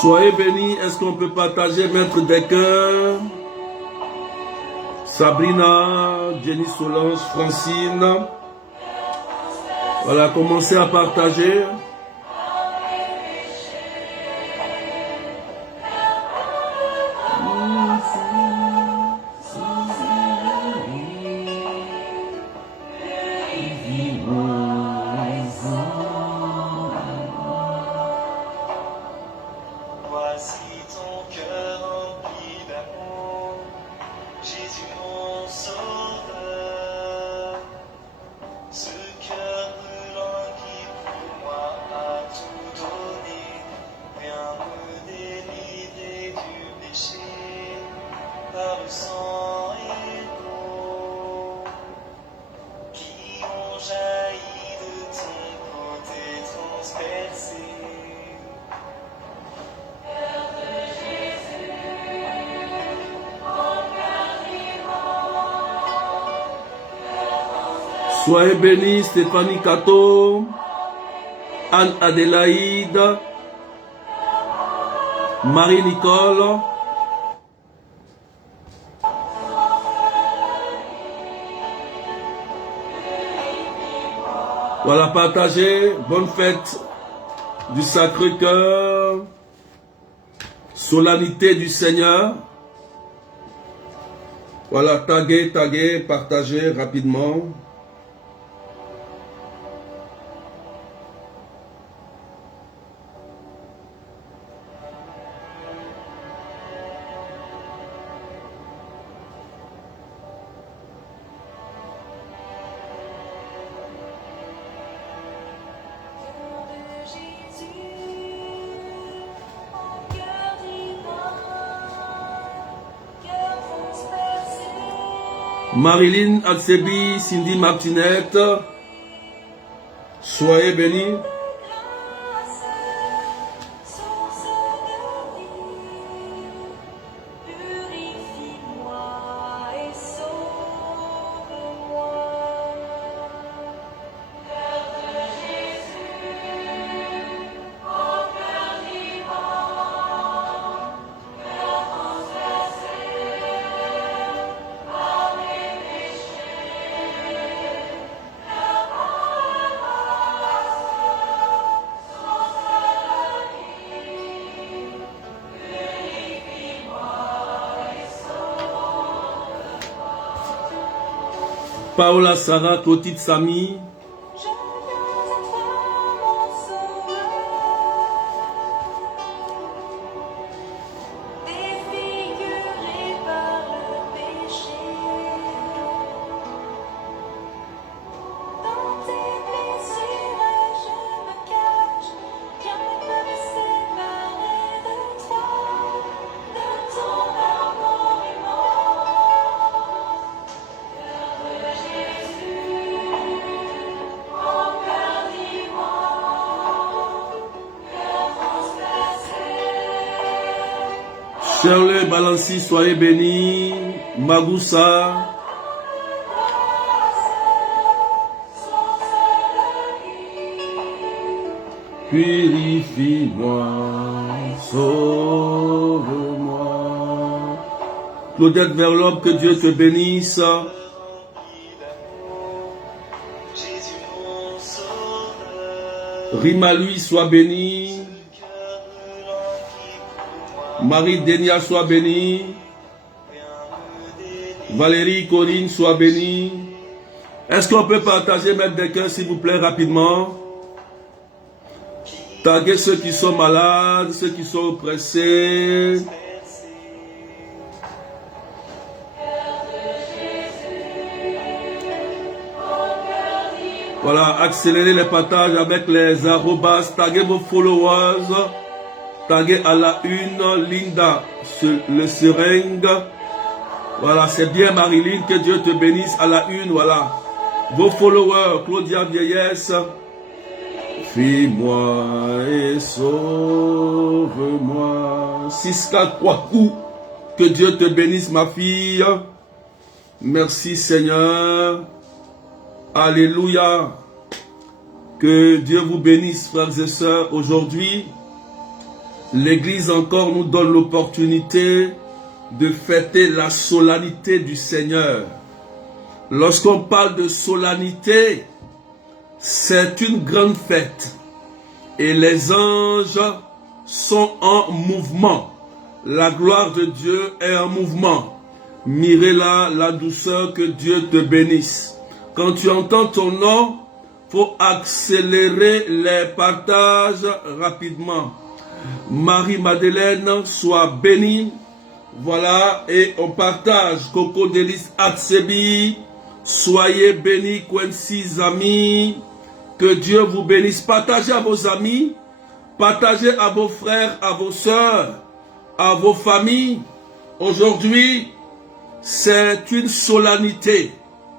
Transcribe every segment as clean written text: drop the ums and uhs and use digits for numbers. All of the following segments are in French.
Soyez bénis. Est-ce qu'on peut partager, mettre des cœurs? Sabrina, Jenny Solange, Francine. Voilà, commencez à partager. Soyez bénis, Stéphanie Cato, Anne Adélaïde, Marie-Nicole. Voilà, partagez. Bonne fête du Sacré-Cœur. Solennité du Seigneur. Voilà, taguez, partagez rapidement. Marilyn Alsebi, Cindy Martinette, soyez bénis. Paola, Sarah, Clotilde, Samy. Shirley Balancy, soyez bénis. Magoussa. Purifie-moi, sauve-moi. Claudette Verlobe, que Dieu te bénisse. Rima lui, sois béni. Marie Denia, sois bénie. Valérie Corinne, sois bénie. Est-ce qu'on peut partager, mettre des cœurs, s'il vous plaît, rapidement? Taguez ceux qui sont malades, ceux qui sont oppressés. Voilà, accélérez les partages avec les arrobas. Taguez vos followers. Taguez à la une, Linda, le seringue. Voilà, c'est bien Marilyn, que Dieu te bénisse à la une, voilà. Vos followers, Claudia Vieillesse. Fie-moi et sauve-moi. Siska Kwaku, que Dieu te bénisse ma fille. Merci Seigneur. Alléluia. Que Dieu vous bénisse frères et sœurs aujourd'hui. l'Église encore nous donne l'opportunité de fêter la solennité du Seigneur. Lorsqu'on parle de solennité, c'est une grande fête. Et les anges sont en mouvement. La gloire de Dieu est en mouvement. Mirez-la, la douceur, que Dieu te bénisse. Quand tu entends ton nom, faut accélérer les partages rapidement. Marie-Madeleine, sois bénie. Voilà, et on partage. Coco Délice Atsebi, soyez bénis, Quincy amis. Que Dieu vous bénisse. Partagez à vos amis, partagez à vos frères, à vos sœurs, à vos familles. Aujourd'hui, c'est une solennité.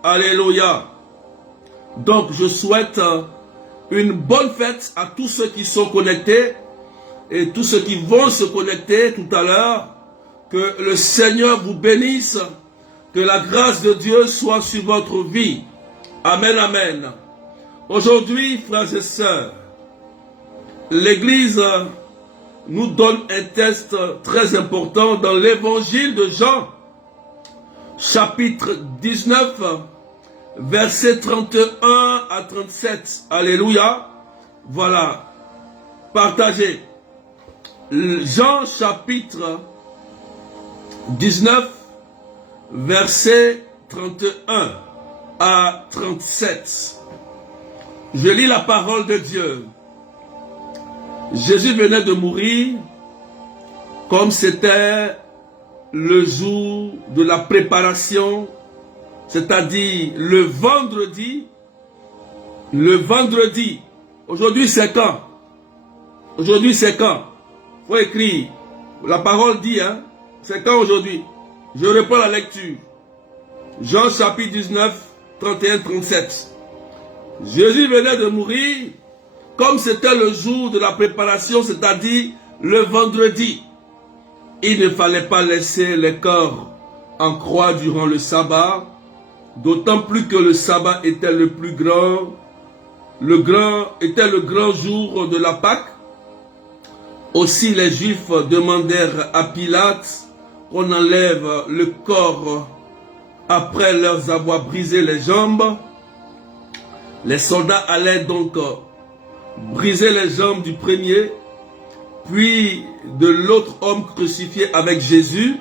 Alléluia. Donc, je souhaite une bonne fête à tous ceux qui sont connectés et tous ceux qui vont se connecter tout à l'heure. Que le Seigneur vous bénisse, que la grâce de Dieu soit sur votre vie. Amen, amen. Aujourd'hui, frères et sœurs, l'Église nous donne un texte très important dans l'évangile de Jean, chapitre 19, versets 31 à 37. Alléluia. Voilà. Partagez. Jean chapitre 19, versets 31 à 37. Je lis la parole de Dieu. Jésus venait de mourir comme c'était le jour de la préparation, c'est-à-dire le vendredi. Le vendredi. Aujourd'hui c'est quand? Aujourd'hui c'est quand? Faut écrire. La parole dit, hein? C'est quand aujourd'hui? Je reprends la lecture. Jean chapitre 19, 31-37. Jésus venait de mourir comme c'était le jour de la préparation, c'est-à-dire le vendredi. Il ne fallait pas laisser les corps en croix durant le sabbat, d'autant plus que le sabbat était le plus grand, était le grand jour de la Pâque. Aussi les Juifs demandèrent à Pilate qu'on enlève le corps après leur avoir brisé les jambes. Les soldats allaient donc briser les jambes du premier, puis de l'autre homme crucifié avec Jésus.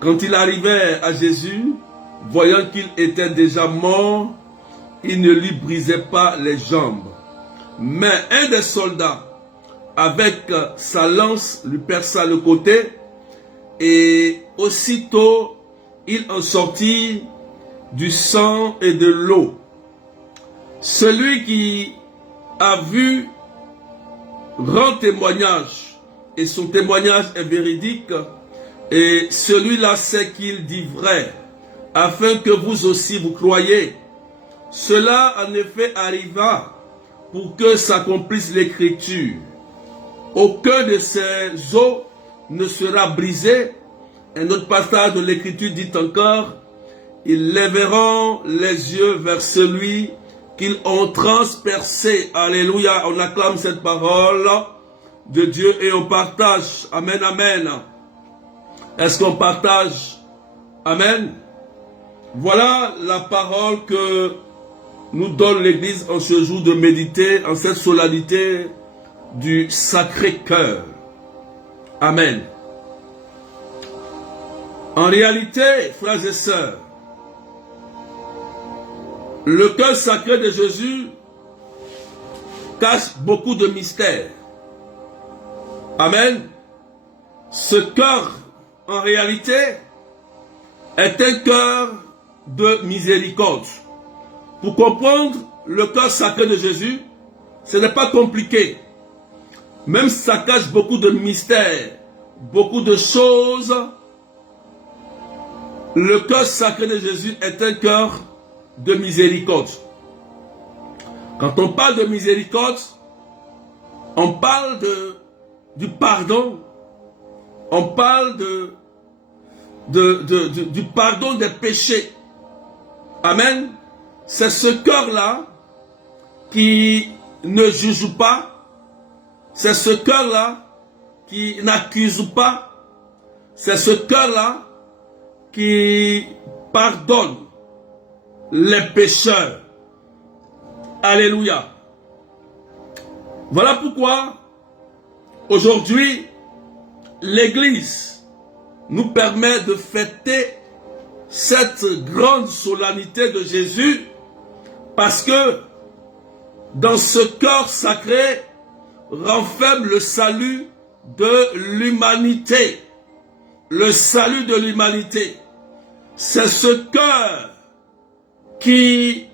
Quand il arrivait à Jésus, voyant qu'il était déjà mort, il ne lui brisait pas les jambes. Mais un des soldats, avec sa lance, lui perça le côté, et aussitôt il en sortit du sang et de l'eau. Celui qui a vu rend témoignage, et son témoignage est véridique, et celui-là sait qu'il dit vrai, afin que vous aussi vous croyez. Cela en effet arriva pour que s'accomplisse l'écriture. Aucun de ces os ne sera brisé. Un autre passage de l'écriture dit encore, ils lèveront les yeux vers celui qu'ils ont transpercé. Alléluia, on acclame cette parole de Dieu et on partage. Amen, amen. Est-ce qu'on partage? Amen. Voilà la parole que nous donne l'Église en ce jour de méditer, en cette solennité du Sacré-Cœur. Amen. En réalité, frères et sœurs, le cœur sacré de Jésus cache beaucoup de mystères. Amen. Ce cœur, en réalité, est un cœur de miséricorde. Pour comprendre le cœur sacré de Jésus, ce n'est pas compliqué. Même si ça cache beaucoup de mystères, beaucoup de choses, le cœur sacré de Jésus est un cœur de miséricorde. Quand on parle de miséricorde, on parle du pardon, on parle du pardon des péchés. Amen. C'est ce cœur-là qui ne juge pas. C'est ce cœur-là qui n'accuse pas, c'est ce cœur-là qui pardonne les pécheurs. Alléluia. Voilà pourquoi aujourd'hui, l'Église nous permet de fêter cette grande solennité de Jésus, parce que dans ce cœur sacré renferme le salut de l'humanité. Le salut de l'humanité. C'est ce cœur qui,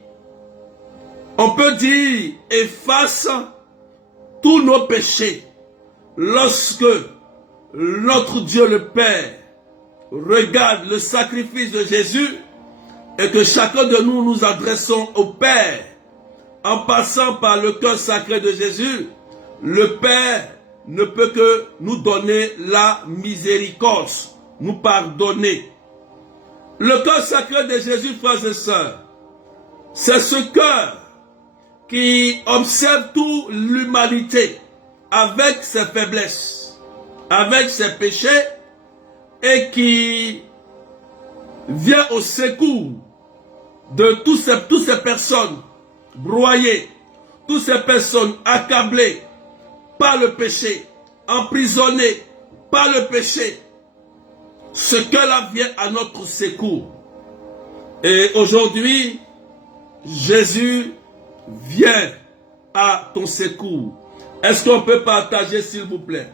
on peut dire, efface tous nos péchés. Lorsque notre Dieu le Père regarde le sacrifice de Jésus et que chacun de nous nous adressons au Père en passant par le cœur sacré de Jésus, le Père ne peut que nous donner la miséricorde, nous pardonner. Le cœur sacré de Jésus, frères et sœurs, c'est ce cœur qui observe toute l'humanité avec ses faiblesses, avec ses péchés, et qui vient au secours de toutes ces personnes broyées, toutes ces personnes accablées par le péché, emprisonnées par le péché. Ce cœur-là vient à notre secours. Et aujourd'hui, Jésus vient à ton secours. Est-ce qu'on peut partager, s'il vous plaît?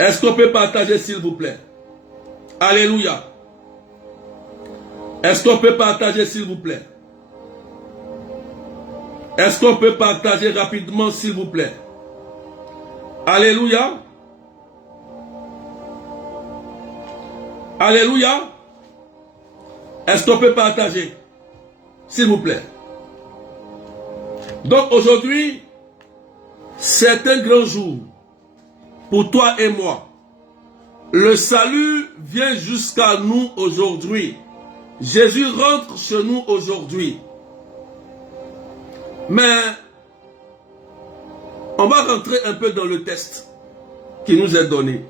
Est-ce qu'on peut partager, s'il vous plaît? Alléluia. Est-ce qu'on peut partager, s'il vous plaît? Est-ce qu'on peut partager rapidement, s'il vous plaît? Alléluia. Alléluia. Est-ce qu'on peut partager, s'il vous plaît? Donc aujourd'hui, c'est un grand jour pour toi et moi. Le salut vient jusqu'à nous aujourd'hui. Jésus rentre chez nous aujourd'hui. Mais on va rentrer un peu dans le texte qui nous est donné.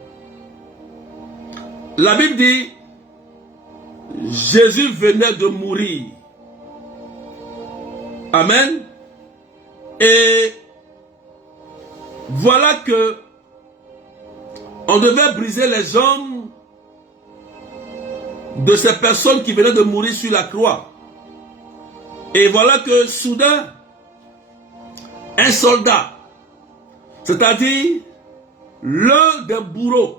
La Bible dit, Jésus venait de mourir. Amen. Et voilà que on devait briser les jambes de ces personnes qui venaient de mourir sur la croix. Et voilà que soudain, un soldat, c'est-à-dire l'un des bourreaux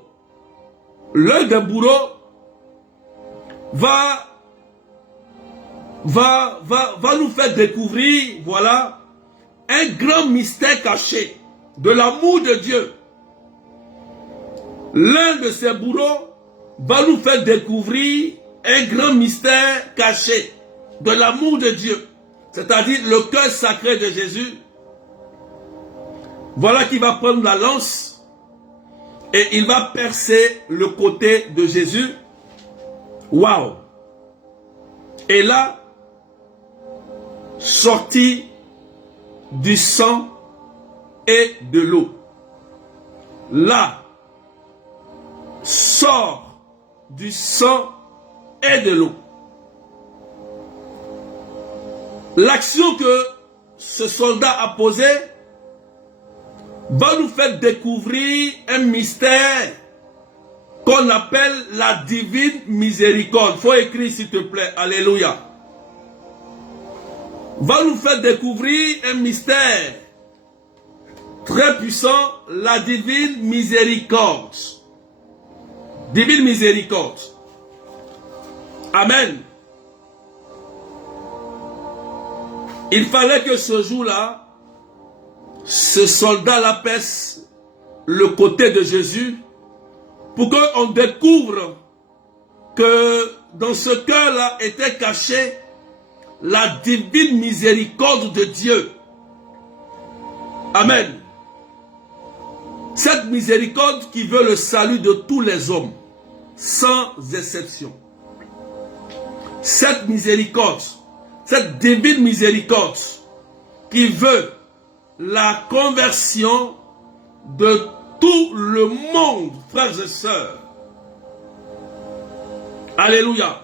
va nous faire découvrir, voilà, un grand mystère caché de l'amour de Dieu. L'un de ces bourreaux va nous faire découvrir un grand mystère caché de l'amour de Dieu, c'est-à-dire le cœur sacré de Jésus. Voilà qu'il va prendre la lance et il va percer le côté de Jésus. Waouh! Et là, sorti du sang et de l'eau. Là, sort du sang et de l'eau. L'action que ce soldat a posée va nous faire découvrir un mystère qu'on appelle la divine miséricorde. Il faut écrire, s'il te plaît. Alléluia. Va nous faire découvrir un mystère très puissant, la divine miséricorde. Divine miséricorde. Amen. Il fallait que ce jour-là, ce soldat-là pèse le côté de Jésus pour qu'on découvre que dans ce cœur-là était cachée la divine miséricorde de Dieu. Amen. Cette miséricorde qui veut le salut de tous les hommes, sans exception. Cette miséricorde, cette divine miséricorde qui veut la conversion de tout le monde, frères et sœurs. Alléluia.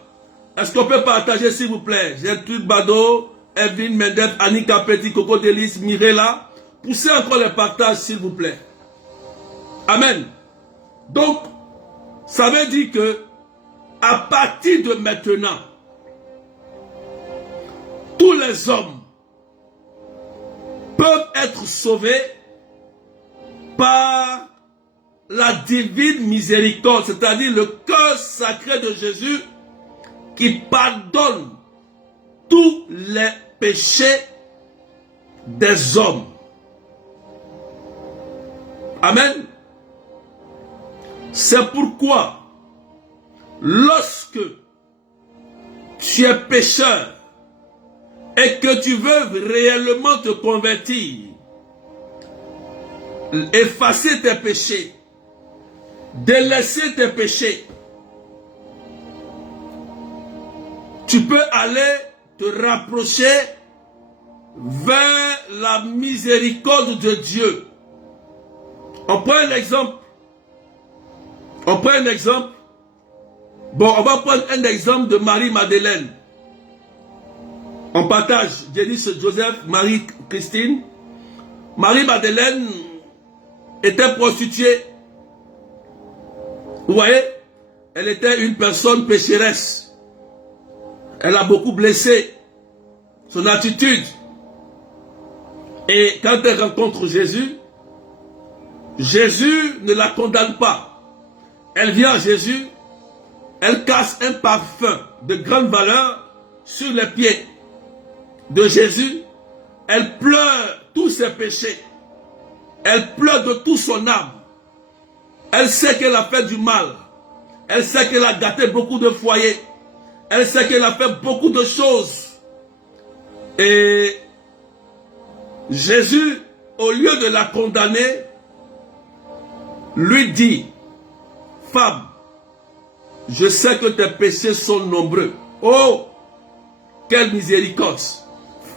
Est-ce qu'on peut partager, s'il vous plaît? Gertrude Bado, Evelyne Mendef, Annika Petit, Coco Délice, Mirella. Poussez encore les partages, s'il vous plaît. Amen. Donc, ça veut dire que, à partir de maintenant, tous les hommes peuvent être sauvés par la divine miséricorde, c'est-à-dire le cœur sacré de Jésus qui pardonne tous les péchés des hommes. Amen. C'est pourquoi, lorsque tu es pécheur et que tu veux réellement te convertir, effacer tes péchés, délaisser tes péchés, tu peux aller te rapprocher vers la miséricorde de Dieu. On prend un exemple. On prend un exemple. Bon, on va prendre un exemple de Marie-Madeleine. On partage Denis Joseph, Marie-Christine. Marie-Madeleine était prostituée. Vous voyez, elle était une personne pécheresse. Elle a beaucoup blessé son attitude. Et quand elle rencontre Jésus, Jésus ne la condamne pas. Elle vient à Jésus, elle casse un parfum de grande valeur sur les pieds de Jésus. Elle pleure tous ses péchés. Elle pleure de toute son âme. Elle sait qu'elle a fait du mal. Elle sait qu'elle a gâté beaucoup de foyers. Elle sait qu'elle a fait beaucoup de choses. Et Jésus, au lieu de la condamner, lui dit: femme, je sais que tes péchés sont nombreux. Oh, quelle miséricorde.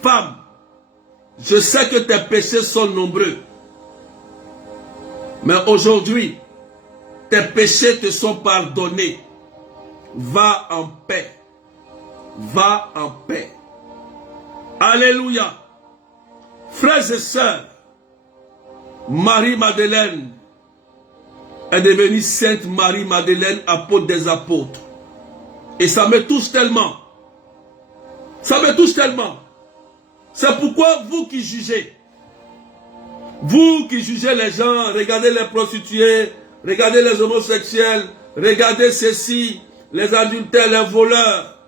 Femme, je sais que tes péchés sont nombreux. Mais aujourd'hui, tes péchés te sont pardonnés. Va en paix. Va en paix. Alléluia. Frères et sœurs, Marie-Madeleine est devenue Sainte Marie-Madeleine, apôtre des apôtres. Et ça me touche tellement. Ça me touche tellement. C'est pourquoi vous qui jugez les gens, regardez les prostituées, regardez les homosexuels, regardez ceci, les adultères, les voleurs.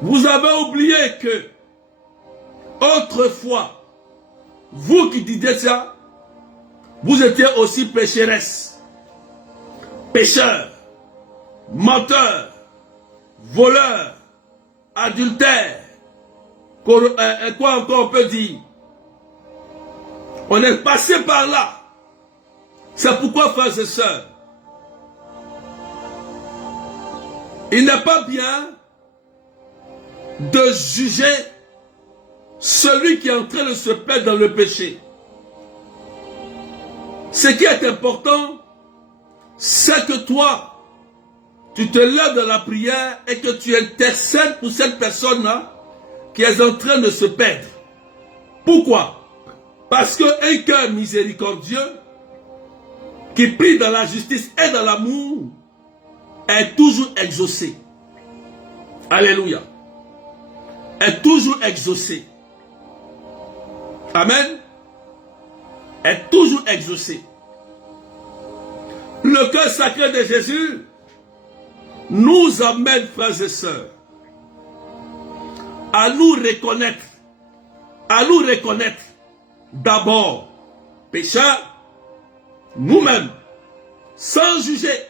Vous avez oublié que, autrefois, vous qui disiez ça, vous étiez aussi pécheresse, pécheurs, menteurs, voleurs, adultères. Quoi encore on peut dire? On est passé par là. C'est pourquoi, frères et sœurs, il n'est pas bien de juger celui qui est en train de se perdre dans le péché. Ce qui est important, c'est que toi, tu te lèves dans la prière et que tu intercèdes pour cette personne-là qui est en train de se perdre. Pourquoi? Parce qu'un cœur miséricordieux qui prie dans la justice et dans l'amour est toujours exaucé. Alléluia. Est toujours exaucé. Amen. Est toujours exaucé. Le cœur sacré de Jésus nous amène, frères et sœurs, à nous reconnaître d'abord pécheurs, nous-mêmes, sans juger,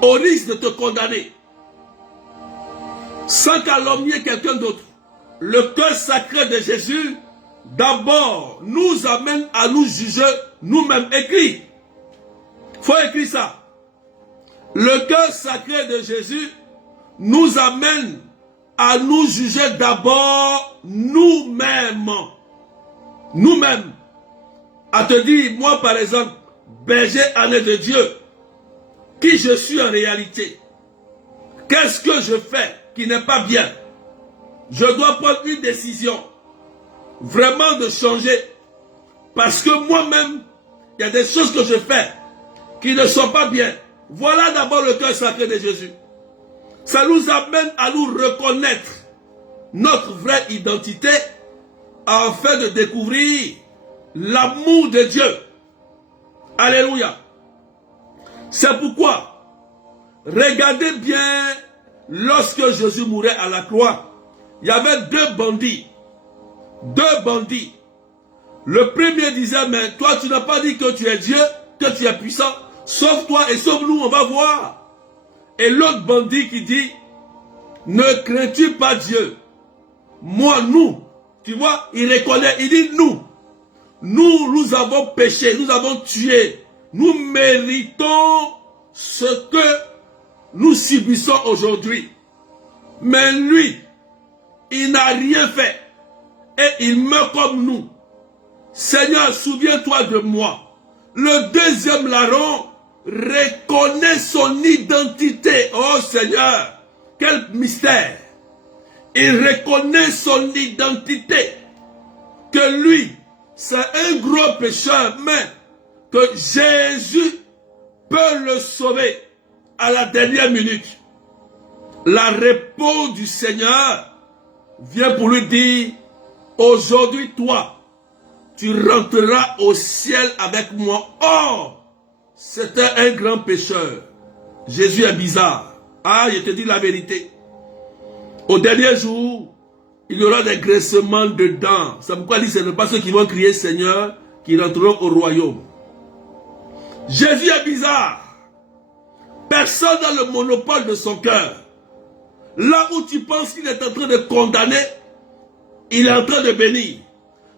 au risque de te condamner, sans calomnier quelqu'un d'autre. Le cœur sacré de Jésus, d'abord, nous amène à nous juger nous-mêmes. Écrit. Faut écrire ça. Le cœur sacré de Jésus nous amène à nous juger d'abord nous-mêmes. nous-mêmes, à te dire, moi par exemple, berger année de Dieu, qui je suis en réalité, qu'est-ce que je fais qui n'est pas bien? Je dois prendre une décision, vraiment de changer, parce que moi-même, il y a des choses que je fais qui ne sont pas bien. Voilà d'abord le cœur sacré de Jésus. Ça nous amène à nous reconnaître notre vraie identité afin de découvrir l'amour de Dieu. Alléluia. C'est pourquoi, regardez bien, lorsque Jésus mourait à la croix, il y avait deux bandits. Deux bandits. Le premier disait, mais toi tu n'as pas dit que tu es Dieu, que tu es puissant. Sauve-toi et sauve-nous, on va voir. Et l'autre bandit qui dit, ne crains-tu pas Dieu? Moi, nous, tu vois, il reconnaît, il dit nous. Nous avons péché, nous avons tué. Nous méritons ce que nous subissons aujourd'hui. Mais lui, il n'a rien fait. Et il meurt comme nous. Seigneur, souviens-toi de moi. Le deuxième larron reconnaît son identité. Oh Seigneur, quel mystère. Il reconnaît son identité. Que lui, c'est un gros pécheur, mais que Jésus peut le sauver à la dernière minute. La réponse du Seigneur vient pour lui dire, aujourd'hui toi, tu rentreras au ciel avec moi. Or, c'était un grand pécheur. Jésus est bizarre. Ah, je te dis la vérité. Au dernier jour, il y aura des graissements de dents. C'est pourquoi il dit, ce n'est pas ceux qui vont crier Seigneur qui rentreront au royaume. Jésus est bizarre. Personne n'a le monopole de son cœur. Là où tu penses qu'il est en train de condamner, il est en train de bénir.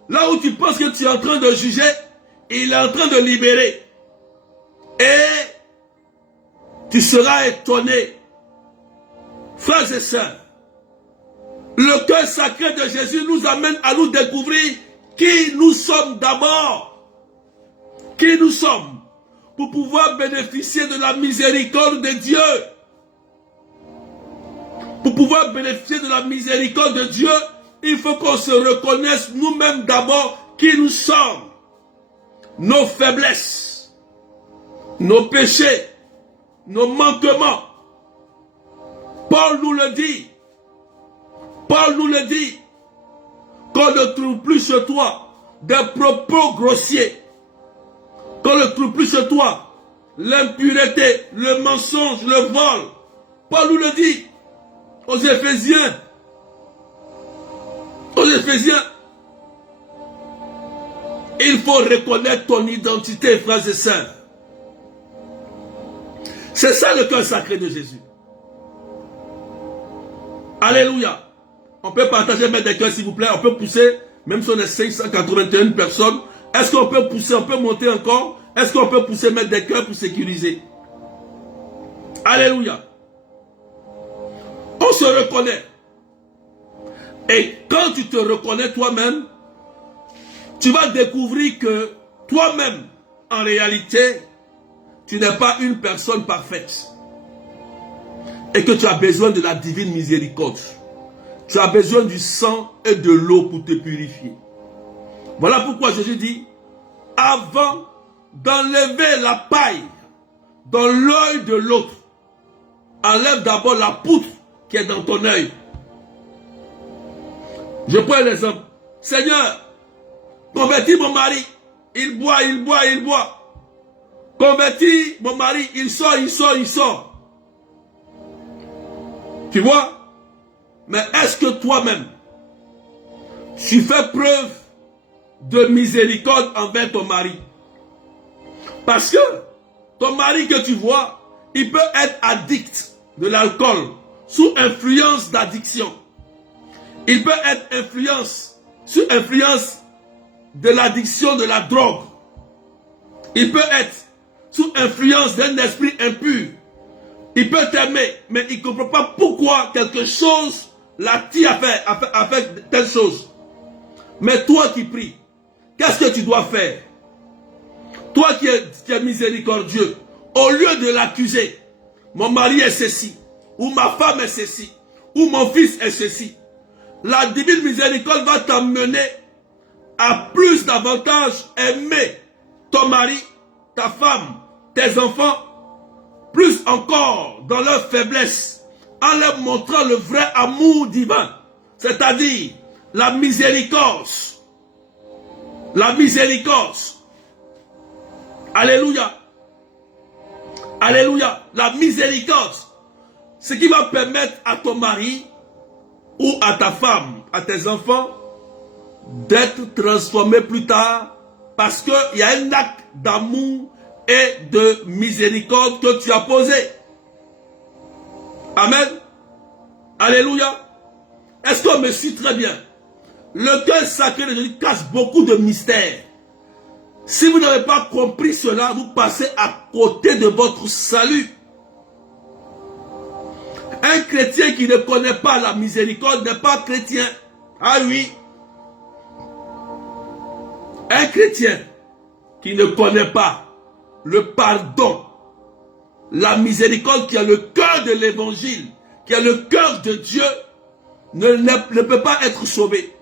Là où tu penses que tu es en train de juger, il est en train de libérer. Et tu seras étonné. Frères et sœurs, le cœur sacré de Jésus nous amène à nous découvrir qui nous sommes d'abord. Qui nous sommes pour pouvoir bénéficier de la miséricorde de Dieu. Pour pouvoir bénéficier de la miséricorde de Dieu, il faut qu'on se reconnaisse nous-mêmes d'abord qui nous sommes. Nos faiblesses, nos péchés, nos manquements. Paul nous le dit. Paul nous le dit. Qu'on ne trouve plus chez toi des propos grossiers. Qu'on ne trouve plus chez toi l'impureté, le mensonge, le vol. Paul nous le dit aux Éphésiens. Aux Éphésiens. Il faut reconnaître ton identité, frères et sœurs. C'est ça le cœur sacré de Jésus. Alléluia. On peut partager, mettre des cœurs s'il vous plaît. On peut pousser, même si on est 581 personnes. Est-ce qu'on peut pousser, on peut monter encore? Est-ce qu'on peut pousser, mettre des cœurs pour sécuriser? Alléluia. On se reconnaît. Et quand tu te reconnais toi-même, tu vas découvrir que toi-même, en réalité, tu n'es pas une personne parfaite. Et que tu as besoin de la divine miséricorde. Tu as besoin du sang et de l'eau pour te purifier. Voilà pourquoi Jésus dit, avant d'enlever la paille dans l'œil de l'autre, enlève d'abord la poutre qui est dans ton œil. Je prends l'exemple. Seigneur, convertis mon mari. Il boit, il boit, il boit. Convertis mon mari. Il sort, il sort, il sort. Tu vois? Mais est-ce que toi-même, tu fais preuve de miséricorde envers ton mari? Parce que ton mari que tu vois, il peut être addict de l'alcool, sous influence d'addiction. Il peut être sous influence de l'addiction de la drogue. Il peut être sous influence d'un esprit impur. Il peut t'aimer, mais il ne comprend pas pourquoi quelque chose l'a-t-il à faire telle chose. Mais toi qui pries, qu'est-ce que tu dois faire? Toi qui es miséricordieux, au lieu de l'accuser, mon mari est ceci, ou ma femme est ceci, ou mon fils est ceci, la divine miséricorde va t'amener à plus davantage aimer ton mari, ta femme, tes enfants, plus encore dans leur faiblesse, en leur montrant le vrai amour divin, c'est-à-dire la miséricorde. La miséricorde. Alléluia. Alléluia. La miséricorde. Ce qui va permettre à ton mari ou à ta femme, à tes enfants, d'être transformés plus tard parce qu'il y a un acte d'amour et de miséricorde que tu as posé. Amen. Alléluia. Est-ce qu'on me suit très bien? Le cœur sacré de Jésus cache beaucoup de mystères. Si vous n'avez pas compris cela, vous passez à côté de votre salut. Un chrétien qui ne connaît pas la miséricorde n'est pas chrétien. Ah oui. Un chrétien qui ne connaît pas le pardon, la miséricorde, qui a le cœur de l'évangile, qui a le cœur de Dieu, ne peut pas être sauvé.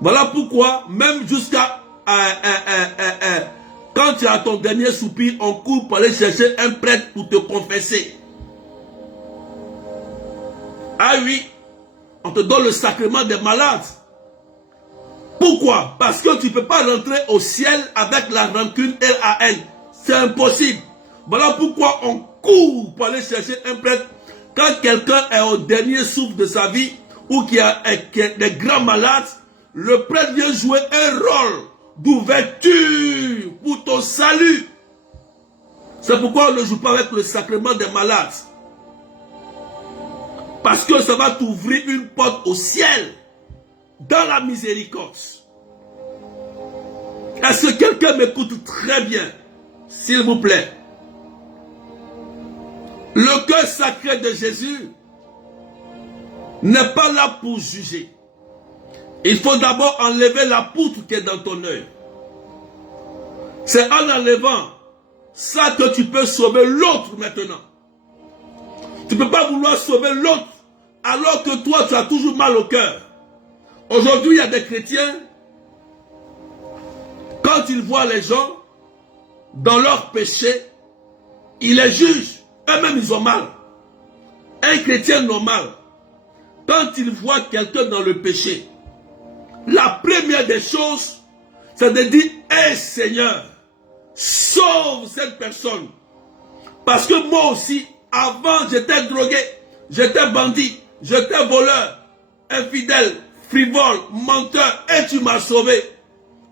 Voilà pourquoi, même jusqu'à quand tu as ton dernier soupir, on court pour aller chercher un prêtre pour te confesser. Ah oui, on te donne le sacrement des malades. Pourquoi? Parce que tu ne peux pas rentrer au ciel avec la rancune et la haine. C'est impossible. Voilà pourquoi on court pour aller chercher un prêtre quand quelqu'un est au dernier souffle de sa vie ou qui a des grands malades. Le prêtre vient jouer un rôle d'ouverture pour ton salut. C'est pourquoi on ne joue pas avec le sacrement des malades. Parce que ça va t'ouvrir une porte au ciel dans la miséricorde. Est-ce que quelqu'un m'écoute très bien? S'il vous plaît. Le cœur sacré de Jésus n'est pas là pour juger. Il faut d'abord enlever la poutre qui est dans ton œil. C'est en enlevant ça que tu peux sauver l'autre maintenant. Tu ne peux pas vouloir sauver l'autre alors que toi tu as toujours mal au cœur. Aujourd'hui il y a des chrétiens, quand ils voient les gens dans leur péché, ils les jugent. Eux-mêmes ils ont mal. Un chrétien normal, quand il voit quelqu'un dans le péché, la première des choses, c'est de dire, hey Seigneur, sauve cette personne. Parce que moi aussi, avant j'étais drogué, j'étais bandit, j'étais voleur, infidèle, frivole, menteur, et tu m'as sauvé.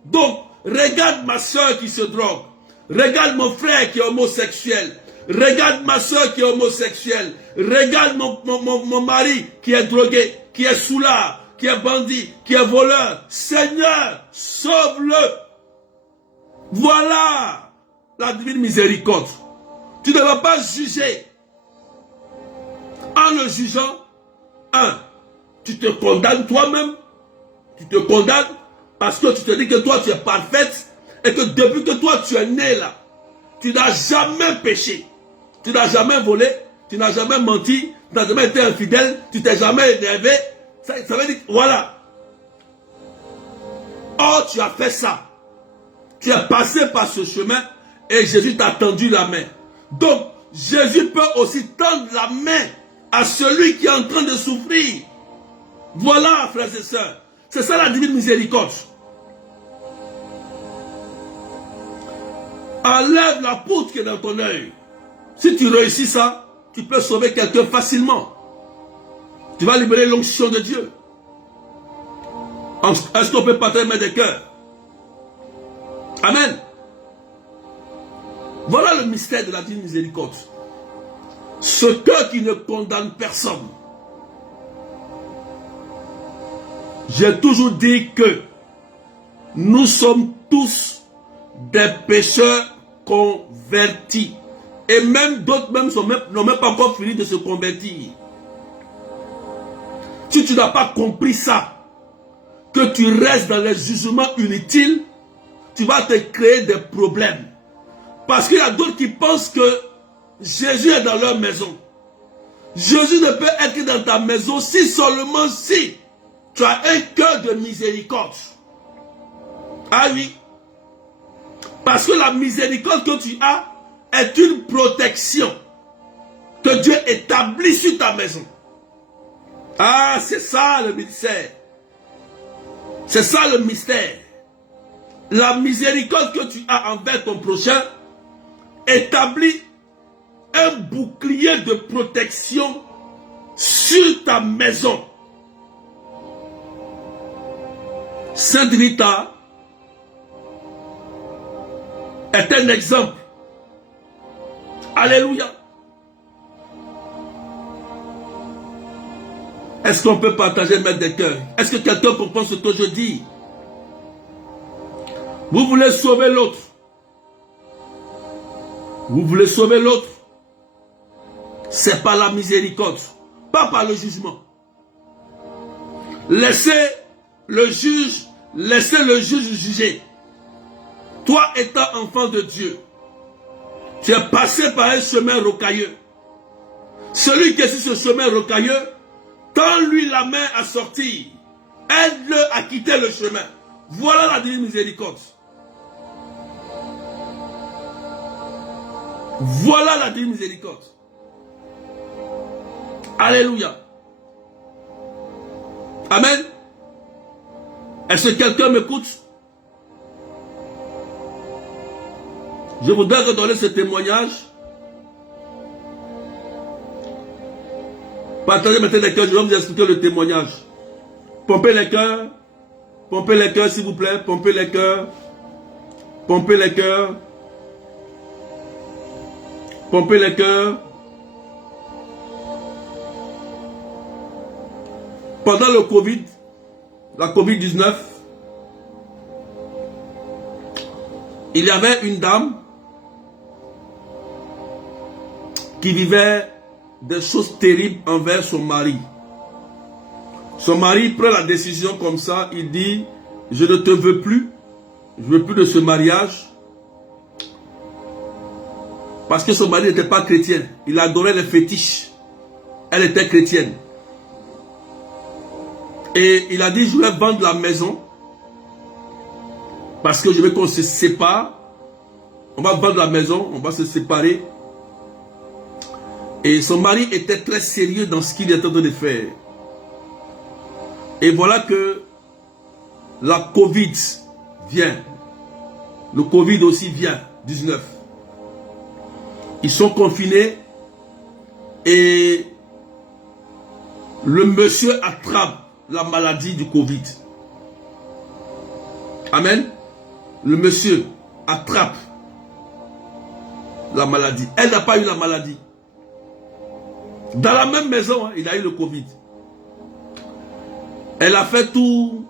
Donc, regarde ma soeur qui se drogue, regarde mon frère qui est homosexuel, regarde ma soeur qui est homosexuelle, regarde mon mari qui est drogué, qui est soulard, qui est bandit, qui est voleur. Seigneur, sauve-le. Voilà la divine miséricorde. Tu ne vas pas juger. En le jugeant, tu te condamnes toi-même. Tu te condamnes parce que tu te dis que toi tu es parfaite et que depuis que toi tu es né là, tu n'as jamais péché. Tu n'as jamais volé, tu n'as jamais menti, tu n'as jamais été infidèle, tu t'es jamais énervé. Ça veut dire, voilà. Or, tu as fait ça. Tu es passé par ce chemin et Jésus t'a tendu la main. Donc, Jésus peut aussi tendre la main à celui qui est en train de souffrir. Voilà, frères et sœurs. C'est ça la divine miséricorde. Enlève la poutre qui est dans ton œil. Si tu réussis ça, tu peux sauver quelqu'un facilement. Tu vas libérer l'onction de Dieu. Est-ce qu'on peut partager des cœurs? Amen. Voilà le mystère de la divine miséricorde. Ce cœur qui ne condamne personne. J'ai toujours dit que nous sommes tous des pécheurs convertis. Et même d'autres n'ont même pas encore fini de se convertir. Si tu n'as pas compris ça, que tu restes dans les jugements inutiles, tu vas te créer des problèmes. Parce qu'il y a d'autres qui pensent que Jésus est dans leur maison. Jésus ne peut être que dans ta maison si seulement si tu as un cœur de miséricorde. Ah oui. Parce que la miséricorde que tu as est une protection que Dieu établit sur ta maison. Ah, c'est ça le mystère. C'est ça le mystère. La miséricorde que tu as envers ton prochain établit un bouclier de protection sur ta maison. Sainte Rita est un exemple. Alléluia. Est-ce qu'on peut partager, mettre des cœurs? Est-ce que quelqu'un comprend ce que je dis? Vous voulez sauver l'autre. Vous voulez sauver l'autre. C'est par la miséricorde, pas par le jugement. Laissez le juge juger. Toi étant enfant de Dieu, tu es passé par un chemin rocailleux. Celui qui est sur ce chemin rocailleux, tends-lui la main à sortir. Aide-le à quitter le chemin. Voilà la divine miséricorde. Voilà la divine miséricorde. Alléluia. Amen. Est-ce que quelqu'un m'écoute? Je voudrais redonner ce témoignage. Partagez maintenant les cœurs. Je vais vous expliquer le témoignage. Pompez les cœurs. Pompez les cœurs, s'il vous plaît. Pompez les cœurs. Pompez les cœurs. Pompez les cœurs. Pendant le Covid, la Covid-19, il y avait une dame qui vivait des choses terribles envers son mari. Son mari prend la décision comme ça, il dit, je ne te veux plus, je ne veux plus de ce mariage. Parce que son mari n'était pas chrétien, il adorait les fétiches. Elle était chrétienne. Et il a dit, je vais vendre la maison parce que je veux qu'on se sépare. On va vendre la maison, on va se séparer. Et son mari était très sérieux dans ce qu'il était en train de faire. Et voilà que la Covid vient. Le Covid aussi vient, 19. Ils sont confinés et le monsieur attrape la maladie du Covid. Amen. Le monsieur attrape la maladie. Elle n'a pas eu la maladie. Dans la même maison, il a eu le Covid. Elle a fait tout,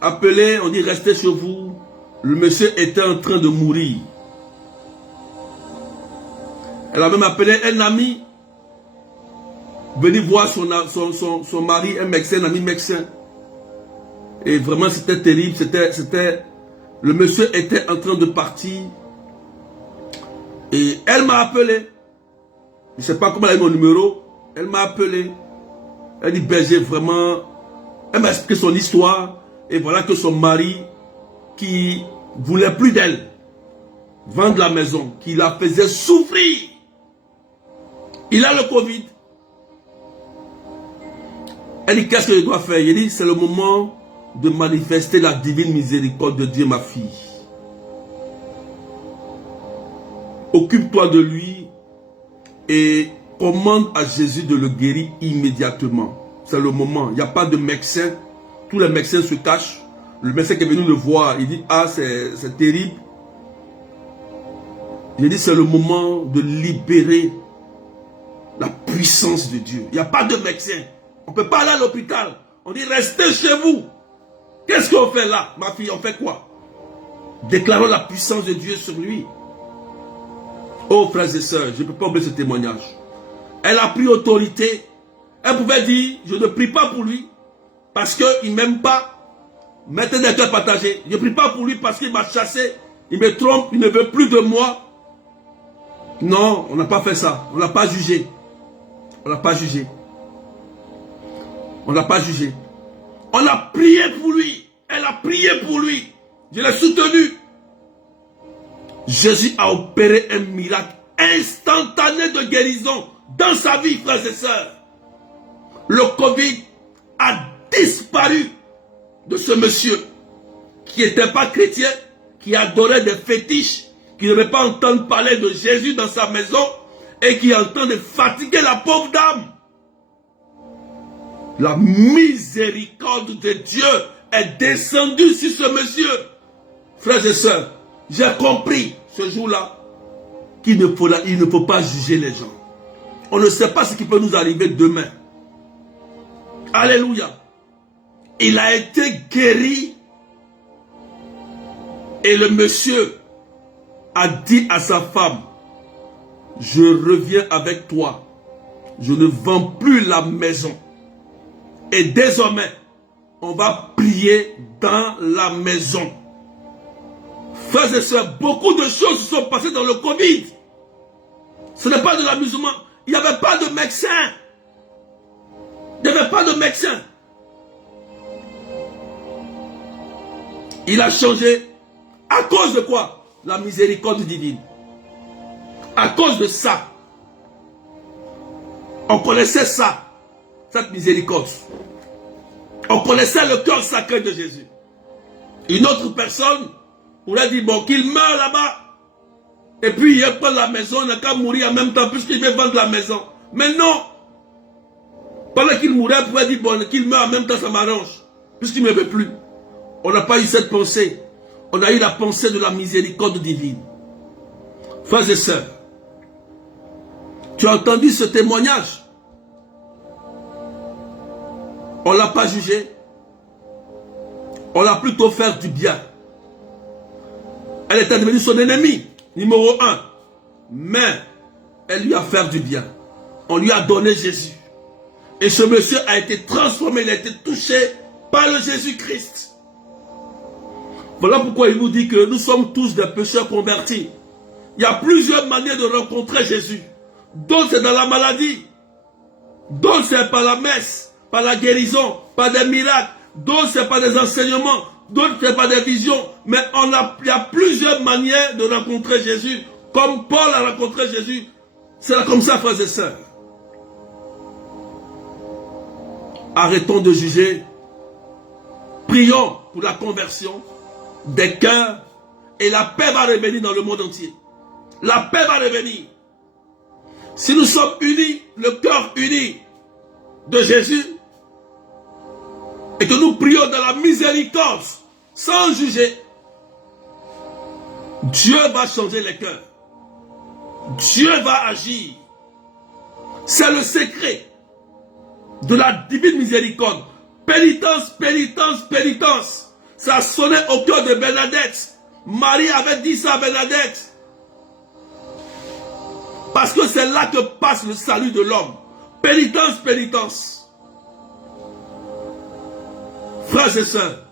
appelé, on dit restez chez vous. Le monsieur était en train de mourir. Elle a même appelé un ami, venir voir son mari, un médecin, un ami médecin. Et vraiment c'était terrible, le monsieur était en train de partir. Et elle m'a appelé. Je ne sais pas comment elle a eu mon numéro. Elle m'a appelé. Elle dit, berger, vraiment. Elle m'a expliqué son histoire. Et voilà que son mari, qui voulait plus d'elle, vendre la maison, qui la faisait souffrir. Il a le Covid. Elle dit, qu'est-ce que je dois faire? Il dit, c'est le moment de manifester la divine miséricorde de Dieu, ma fille. Occupe-toi de lui et commande à Jésus de le guérir immédiatement. C'est le moment. Il n'y a pas de médecin. Tous les médecins se cachent. Le médecin qui est venu le voir, il dit, ah, c'est terrible. Il dit, c'est le moment de libérer la puissance de Dieu. Il n'y a pas de médecin. On ne peut pas aller à l'hôpital. On dit, restez chez vous. Qu'est-ce qu'on fait là, ma fille? On fait quoi? Déclarons la puissance de Dieu sur lui. Oh, frères et sœurs, je ne peux pas oublier ce témoignage. Elle a pris autorité. Elle pouvait dire, je ne prie pas pour lui parce qu'il ne m'aime pas. Mettez des cœurs partagés. Je ne prie pas pour lui parce qu'il m'a chassé. il me trompe, il ne veut plus de moi. Non, on n'a pas fait ça. On n'a pas jugé. On n'a pas jugé. On n'a pas jugé. On a prié pour lui. Elle a prié pour lui. Je l'ai soutenu. Jésus a opéré un miracle instantané de guérison dans sa vie, frères et sœurs. Le Covid a disparu de ce monsieur qui n'était pas chrétien, qui adorait des fétiches, qui ne veut pas entendre parler de Jésus dans sa maison et qui est en train de fatiguer la pauvre dame. La miséricorde de Dieu est descendue sur ce monsieur. Frères et sœurs, j'ai compris ce jour-là qu'il ne faut pas juger les gens. On ne sait pas ce qui peut nous arriver demain. Alléluia. Il a été guéri et le monsieur a dit à sa femme, je reviens avec toi. Je ne vends plus la maison. Et désormais, on va prier dans la maison. Frères et sœurs, beaucoup de choses se sont passées dans le Covid. Ce n'est pas de l'amusement. Il n'y avait pas de médecin. Il n'y avait pas de médecin. Il a changé. À cause de quoi? La miséricorde divine. À cause de ça. On connaissait ça. Cette miséricorde. On connaissait le cœur sacré de Jésus. Une autre personne pourrait dire, bon, qu'il meure là-bas. Et puis il prend la maison, il n'a qu'à mourir en même temps puisqu'il veut vendre la maison. Mais non. Pendant qu'il mourait, il pouvait dire, bon, qu'il meure en même temps, ça m'arrange. Puisqu'il ne me veut plus. On n'a pas eu cette pensée. On a eu la pensée de la miséricorde divine. Frères et sœurs, tu as entendu ce témoignage? On ne l'a pas jugé. On l'a plutôt fait du bien. Elle était devenue son ennemi, numéro 1. Mais elle lui a fait du bien. On lui a donné Jésus. Et ce monsieur a été transformé, il a été touché par le Jésus-Christ. Voilà pourquoi il nous dit que nous sommes tous des pécheurs convertis. Il y a plusieurs manières de rencontrer Jésus. D'autres c'est dans la maladie. D'autres c'est par la messe, par la guérison, par des miracles. D'autres c'est par des enseignements. D'autres c'est par des visions. Mais il y a plusieurs manières de rencontrer Jésus. Comme Paul a rencontré Jésus. C'est comme ça, frères et sœurs. Arrêtons de juger. Prions pour la conversion des cœurs. Et la paix va revenir dans le monde entier. La paix va revenir. Si nous sommes unis, le cœur uni de Jésus, et que nous prions dans la miséricorde, sans juger, Dieu va changer les cœurs. Dieu va agir. C'est le secret de la divine miséricorde. Pénitence, pénitence, pénitence. Ça sonnait au cœur de Bernadette. Marie avait dit ça à Bernadette. Parce que c'est là que passe le salut de l'homme. Pénitence, pénitence. Frères et sœurs,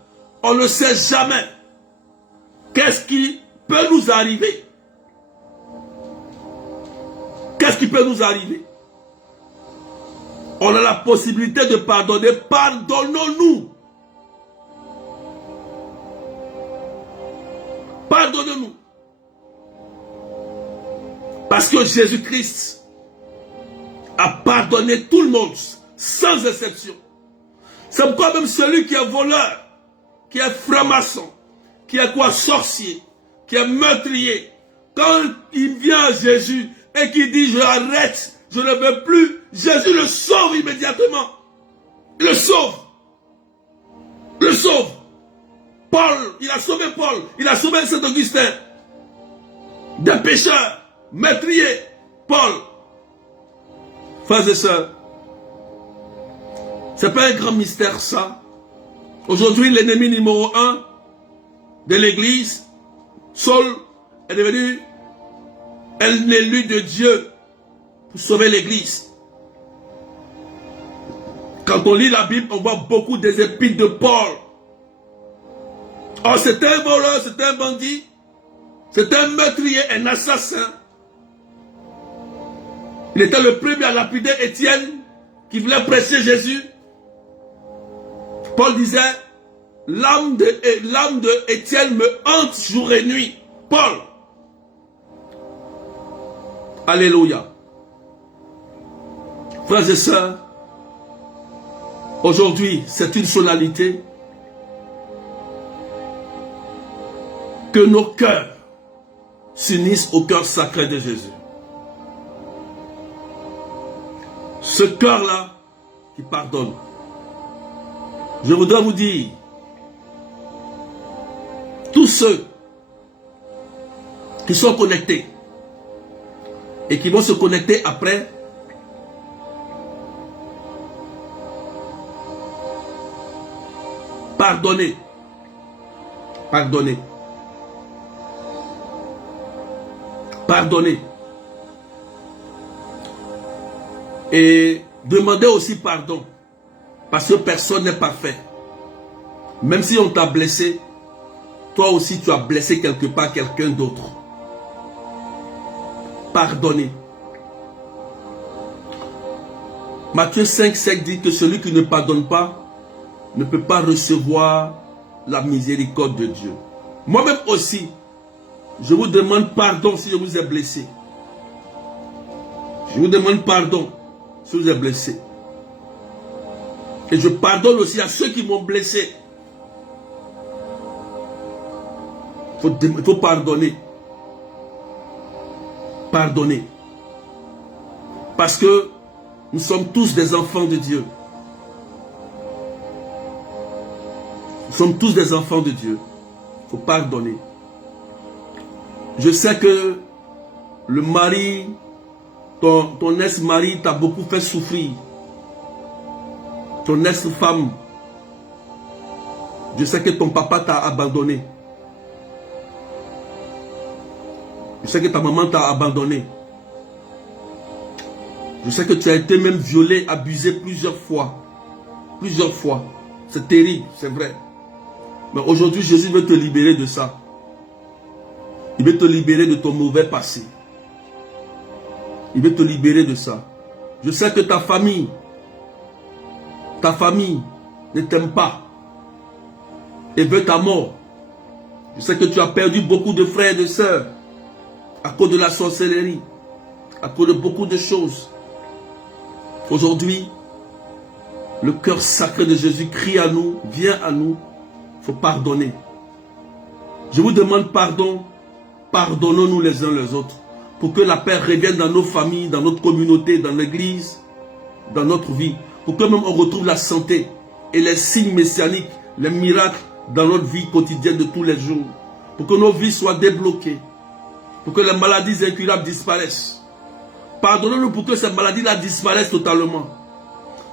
on ne sait jamais qu'est-ce qui peut nous arriver. Qu'est-ce qui peut nous arriver? On a la possibilité de pardonner. Pardonnons-nous. Pardonnez-nous. Parce que Jésus-Christ a pardonné tout le monde, sans exception. C'est pourquoi même celui qui est voleur, qui est franc-maçon, qui est quoi, sorcier, qui est meurtrier, quand il vient à Jésus et qu'il dit je arrête, je ne veux plus, Jésus le sauve immédiatement. Il le sauve. Le sauve. Paul, il a sauvé Paul, il a sauvé Saint Augustin. Des pécheurs, meurtriers, Paul. Frères et sœurs, c'est pas un grand mystère ça. Aujourd'hui, l'ennemi numéro 1 de l'église, Saul, est devenu un élu de Dieu pour sauver l'église. Quand on lit la Bible, on voit beaucoup des épîtres de Paul. Oh, c'était un voleur, c'était un bandit. C'était un meurtrier, un assassin. Il était le premier à lapider Étienne qui voulait prêcher Jésus. Paul disait, l'âme de Étienne me hante jour et nuit. Paul. Alléluia. Frères et sœurs, aujourd'hui, c'est une solennité que nos cœurs s'unissent au cœur sacré de Jésus. Ce cœur-là qui pardonne. Je voudrais vous dire, tous ceux qui sont connectés et qui vont se connecter après, pardonnez. Pardonnez. Pardonnez. Et demandez aussi pardon. Parce que personne n'est parfait. Même si on t'a blessé, toi aussi tu as blessé quelque part quelqu'un d'autre. Pardonnez. Matthieu 5,5 dit que celui qui ne pardonne pas ne peut pas recevoir la miséricorde de Dieu. Moi-même aussi, je vous demande pardon si je vous ai blessé. Je vous demande pardon si je vous ai blessé. Et je pardonne aussi à ceux qui m'ont blessé. Il faut pardonner. Pardonner. Parce que nous sommes tous des enfants de Dieu. Nous sommes tous des enfants de Dieu. Il faut pardonner. Je sais que le mari, ton ex-mari t'a beaucoup fait souffrir. Ton ex-femme. Je sais que ton papa t'a abandonné. Je sais que ta maman t'a abandonné. Je sais que tu as été même violé, abusé plusieurs fois. Plusieurs fois. C'est terrible, c'est vrai. Mais aujourd'hui, Jésus veut te libérer de ça. Il veut te libérer de ton mauvais passé. Il veut te libérer de ça. Je sais que ta famille ne t'aime pas et veut ta mort. Je sais que tu as perdu beaucoup de frères et de sœurs à cause de la sorcellerie, à cause de beaucoup de choses. Aujourd'hui, le cœur sacré de Jésus crie à nous, vient à nous. Il faut pardonner. Je vous demande pardon. Pardonnons-nous les uns les autres pour que la paix revienne dans nos familles, dans notre communauté, dans l'église, dans notre vie. Pour que même on retrouve la santé et les signes messianiques, les miracles dans notre vie quotidienne de tous les jours. Pour que nos vies soient débloquées. Pour que les maladies incurables disparaissent. Pardonnons-nous pour que ces maladies-là disparaissent totalement.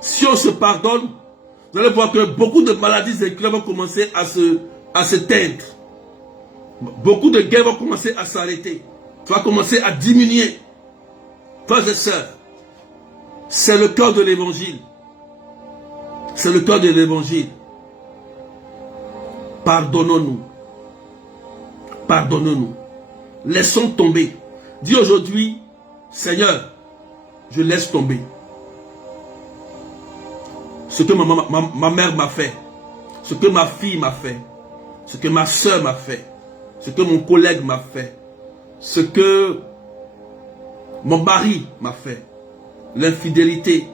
Si on se pardonne, vous allez voir que beaucoup de maladies incurables vont commencer à se teindre. Beaucoup de guerres vont commencer à s'arrêter. Ça va commencer à diminuer. Frères et sœurs, c'est le cœur de l'évangile. C'est le cœur de l'évangile. Pardonnons-nous. Pardonnons-nous. Laissons tomber. Dis aujourd'hui, Seigneur, je laisse tomber. Ce que ma mère m'a fait. Ce que ma fille m'a fait. Ce que ma soeur m'a fait. Ce que mon collègue m'a fait. Ce que mon mari m'a fait. L'infidélité.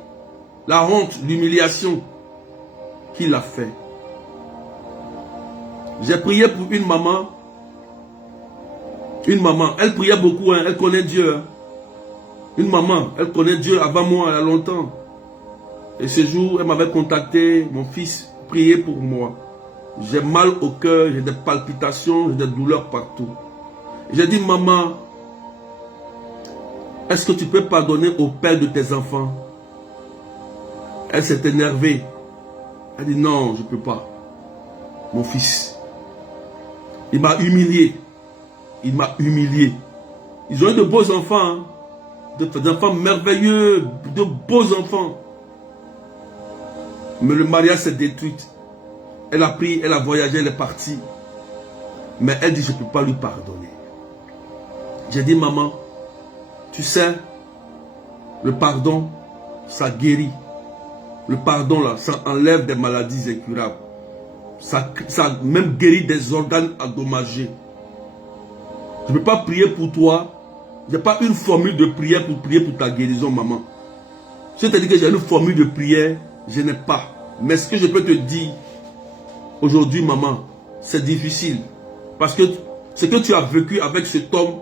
La honte, l'humiliation qu'il a fait. J'ai prié pour une maman. Une maman, elle priait beaucoup, hein, elle connaît Dieu. Hein. Une maman, elle connaît Dieu avant moi, il y a longtemps. Et ce jour, elle m'avait contacté, mon fils priait pour moi. J'ai mal au cœur, j'ai des palpitations, j'ai des douleurs partout. J'ai dit, maman, est-ce que tu peux pardonner au père de tes enfants? Elle s'est énervée. Elle dit, non, je ne peux pas. Mon fils, il m'a humilié. Il m'a humilié. Ils ont eu de beaux enfants, hein? Des enfants merveilleux, de beaux enfants. Mais le mariage s'est détruit. Elle a pris, elle a voyagé, elle est partie. Mais elle dit, je ne peux pas lui pardonner. J'ai dit, maman, tu sais, le pardon, ça guérit. Le pardon, là, ça enlève des maladies incurables. Ça même guérit des organes endommagés. Je ne peux pas prier pour toi. Je n'ai pas une formule de prière pour prier pour ta guérison, maman. Si je te dis que j'ai une formule de prière, je n'ai pas. Mais ce que je peux te dire aujourd'hui, maman, c'est difficile. Parce que ce que tu as vécu avec cet homme,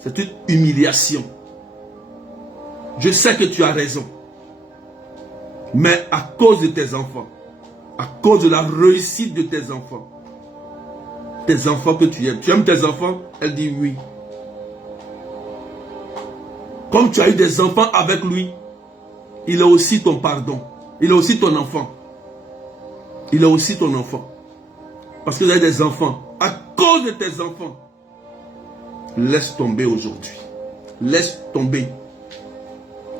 c'est une humiliation. Je sais que tu as raison. Mais à cause de tes enfants, à cause de la réussite de tes enfants que tu aimes tes enfants? Elle dit oui. Comme tu as eu des enfants avec lui, il a aussi ton pardon. Il a aussi ton enfant. Il a aussi ton enfant. Parce que vous avez des enfants. À cause de tes enfants, laisse tomber aujourd'hui. Laisse tomber.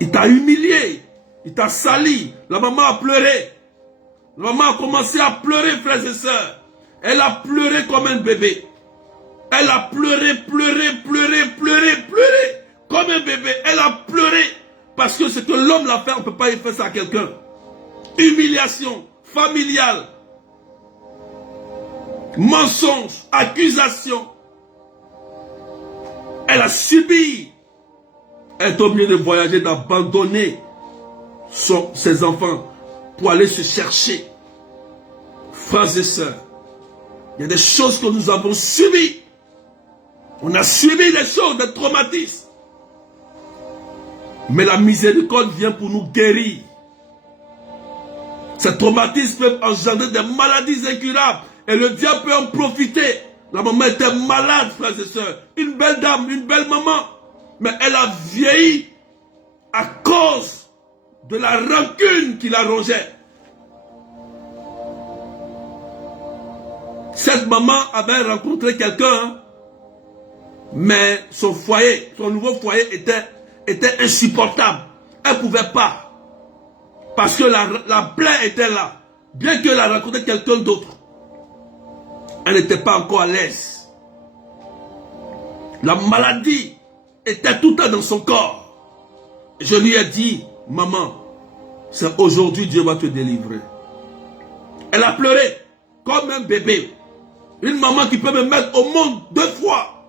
Il t'a humilié. Il t'a sali. La maman a pleuré. La maman a commencé à pleurer, frères et sœurs. Elle a pleuré comme un bébé. Elle a pleuré, comme un bébé. Elle a pleuré. Parce que ce que l'homme l'a fait, on ne peut pas y faire ça à quelqu'un. Humiliation familiale. Mensonge, accusation. Elle a subi. Elle est obligée de voyager, d'abandonner ses enfants pour aller se chercher. Frères et sœurs, il y a des choses que nous avons subies. On a subi des choses, des traumatismes. Mais la miséricorde vient pour nous guérir. Ces traumatismes peuvent engendrer des maladies incurables. Et le diable peut en profiter. La maman était malade, frères et sœurs. Une belle dame, une belle maman. Mais elle a vieilli à cause de la rancune qui la rongeait. Cette maman avait rencontré quelqu'un, mais son foyer, son nouveau foyer était insupportable. Elle ne pouvait pas. Parce que la plaie était là. Bien qu'elle a rencontré quelqu'un d'autre, elle n'était pas encore à l'aise. La maladie était tout le temps dans son corps. Je lui ai dit, maman, c'est aujourd'hui Dieu va te délivrer. Elle a pleuré comme un bébé. Une maman qui peut me mettre au monde 2 fois.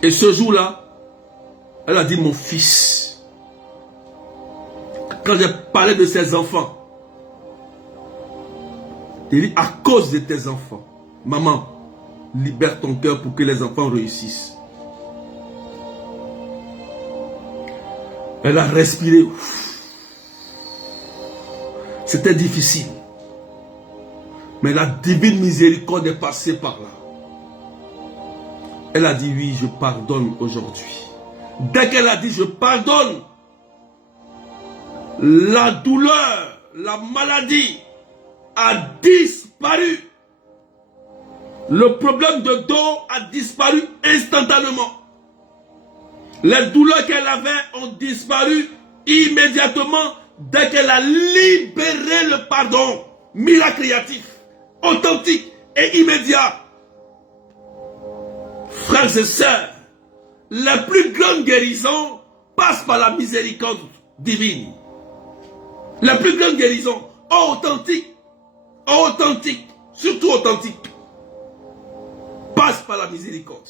Et ce jour-là, elle a dit, mon fils, quand j'ai parlé de ses enfants, il dit, à cause de tes enfants, maman, libère ton cœur pour que les enfants réussissent. Elle a respiré. C'était difficile. Mais la divine miséricorde est passée par là. Elle a dit oui, je pardonne aujourd'hui. Dès qu'elle a dit je pardonne, la douleur, la maladie a disparu. Le problème de dos a disparu instantanément. Les douleurs qu'elle avait ont disparu immédiatement dès qu'elle a libéré le pardon. Miracle créatif, authentique et immédiat. Frères et sœurs, la plus grande guérison passe par la miséricorde divine. La plus grande guérison, authentique, surtout authentique, passe par la miséricorde.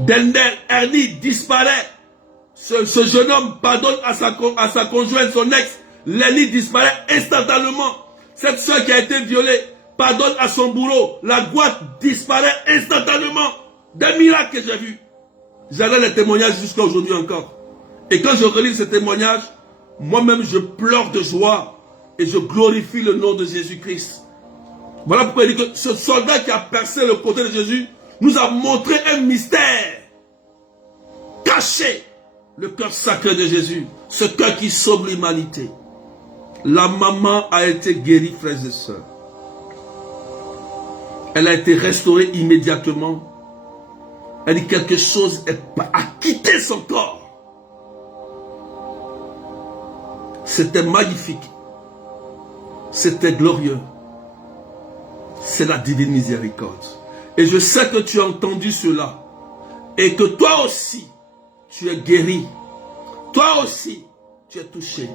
Dendel Ernie disparaît. Ce jeune homme pardonne à sa conjointe, son ex. L'Ernie disparaît instantanément. Cette soeur qui a été violée pardonne à son bourreau. La boîte disparaît instantanément. Des miracles que j'ai vus. J'avais les témoignages jusqu'à aujourd'hui encore. Et quand je relis ces témoignages, moi-même je pleure de joie et je glorifie le nom de Jésus-Christ. Voilà pourquoi il dit que ce soldat qui a percé le côté de Jésus nous a montré un mystère caché. Le cœur sacré de Jésus, ce cœur qui sauve l'humanité. La maman a été guérie, frères et sœurs. Elle a été restaurée immédiatement. Elle dit quelque chose a quitté son corps. C'était magnifique. C'était glorieux. c'est la divine miséricorde. Et je sais que tu as entendu cela. Et que toi aussi, tu es guéri. Toi aussi, tu es touché.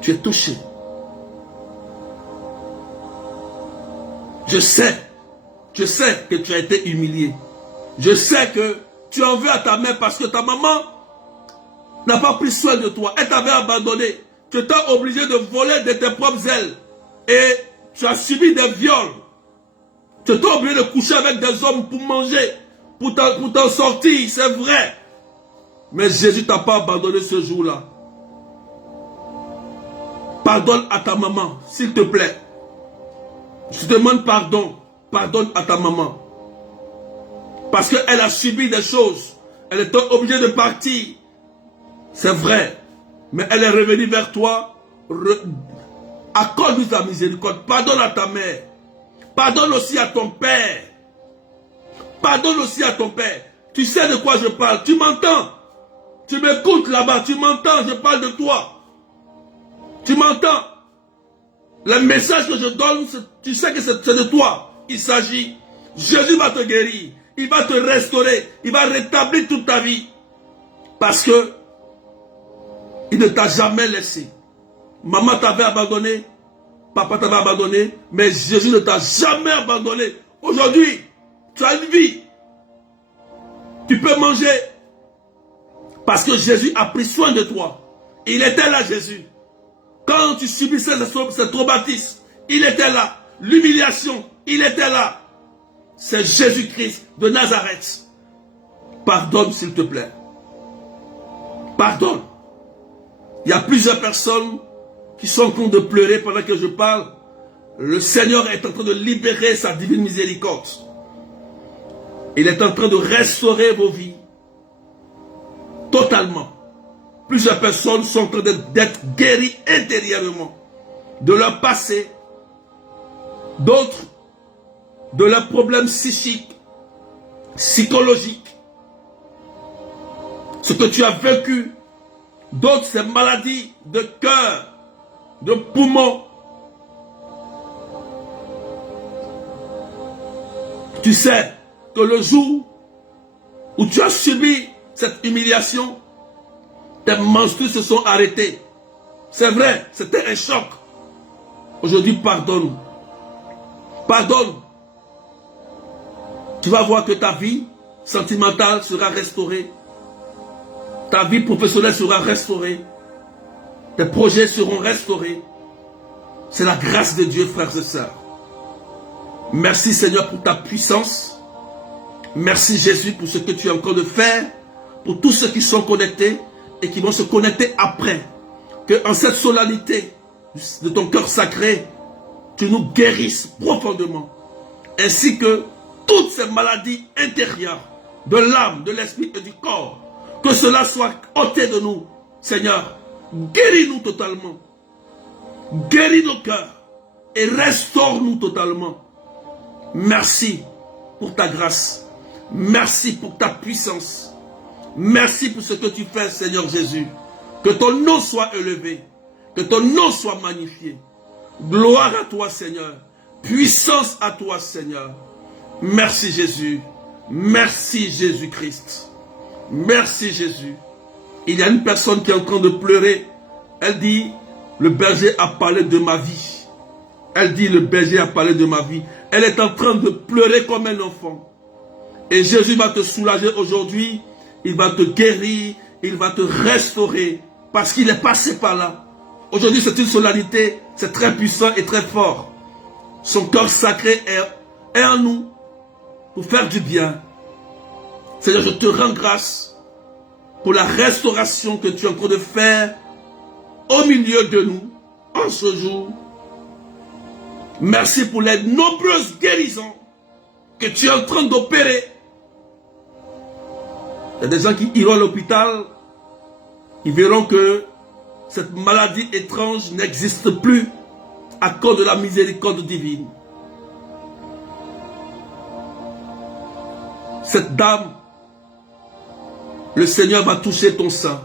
Tu es touché. Je sais que tu as été humilié. Je sais que tu en veux à ta mère parce que ta maman n'a pas pris soin de toi. Elle t'avait abandonné. Tu étais obligé de voler de tes propres ailes. Et tu as subi des viols. Tu étais obligé de coucher avec des hommes pour manger, pour t'en sortir, c'est vrai. Mais Jésus ne t'a pas abandonné ce jour-là. Pardonne à ta maman, s'il te plaît. Je te demande pardon. Pardonne à ta maman. Parce qu'elle a subi des choses. Elle était obligée de partir. C'est vrai. Mais elle est revenue vers toi. Accorde-lui ta miséricorde. Pardonne à ta mère. Pardonne aussi à ton père. Pardonne aussi à ton père. Tu sais de quoi je parle. Tu m'entends. Tu m'écoutes là-bas. Tu m'entends. Je parle de toi. Tu m'entends. Le message que je donne, tu sais que c'est de toi. Il s'agit. Jésus va te guérir. Il va te restaurer. Il va rétablir toute ta vie. Parce que il ne t'a jamais laissé. Maman t'avait abandonné. Papa t'avait abandonné. Mais Jésus ne t'a jamais abandonné. Aujourd'hui, tu as une vie. Tu peux manger. Parce que Jésus a pris soin de toi. Il était là, Jésus. Quand tu subissais ce traumatisme, il était là. L'humiliation, il était là. C'est Jésus-Christ de Nazareth. Pardonne, s'il te plaît. Pardonne. Il y a plusieurs personnes qui sont en train de pleurer pendant que je parle. Le Seigneur est en train de libérer sa divine miséricorde. Il est en train de restaurer vos vies. Totalement. Plusieurs personnes sont en train d'être guéries intérieurement. De leur passé. D'autres de leurs problèmes psychiques, psychologiques. Ce que tu as vécu. D'autres, c'est maladies de cœur, de poumons. Tu sais que le jour où tu as subi cette humiliation, tes menstrues se sont arrêtées. C'est vrai, c'était un choc. Aujourd'hui, pardonne. Pardonne. Tu vas voir que ta vie sentimentale sera restaurée. Ta vie professionnelle sera restaurée. Tes projets seront restaurés. C'est la grâce de Dieu, frères et sœurs. Merci Seigneur pour ta puissance. Merci Jésus pour ce que tu es en train de faire. Pour tous ceux qui sont connectés et qui vont se connecter après. Que en cette solennité de ton cœur sacré, tu nous guérisses profondément. Ainsi que toutes ces maladies intérieures de l'âme, de l'esprit et du corps. Que cela soit ôté de nous, Seigneur. Guéris-nous totalement. Guéris nos cœurs. Et restaure-nous totalement. Merci pour ta grâce. Merci pour ta puissance. Merci pour ce que tu fais, Seigneur Jésus. Que ton nom soit élevé. Que ton nom soit magnifié. Gloire à toi, Seigneur. Puissance à toi, Seigneur. Merci, Jésus. Merci, Jésus-Christ. Merci Jésus. Il y a une personne qui est en train de pleurer. Elle dit, le berger a parlé de ma vie. Elle dit, le berger a parlé de ma vie. Elle est en train de pleurer comme un enfant. Et Jésus va te soulager aujourd'hui. Il va te guérir. Il va te restaurer. Parce qu'il est passé par là. Aujourd'hui, c'est une solennité. C'est très puissant et très fort. Son cœur sacré est en nous. Pour faire du bien. Seigneur, je te rends grâce pour la restauration que tu es en train de faire au milieu de nous en ce jour. Merci pour les nombreuses guérisons que tu es en train d'opérer. Il y a des gens qui iront à l'hôpital, ils verront que cette maladie étrange n'existe plus à cause de la miséricorde divine. Cette dame, le Seigneur va toucher ton sein.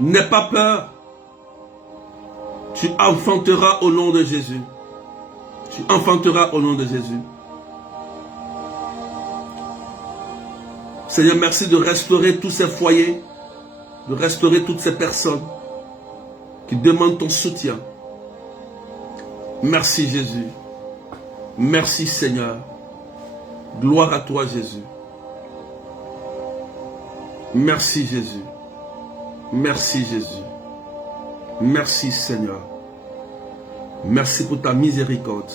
N'aie pas peur. Tu enfanteras au nom de Jésus. Tu enfanteras au nom de Jésus. Seigneur, merci de restaurer tous ces foyers, de restaurer toutes ces personnes qui demandent ton soutien. Merci Jésus. Merci Seigneur. Gloire à toi Jésus. Merci Jésus. Merci Jésus. Merci Seigneur. Merci pour ta miséricorde.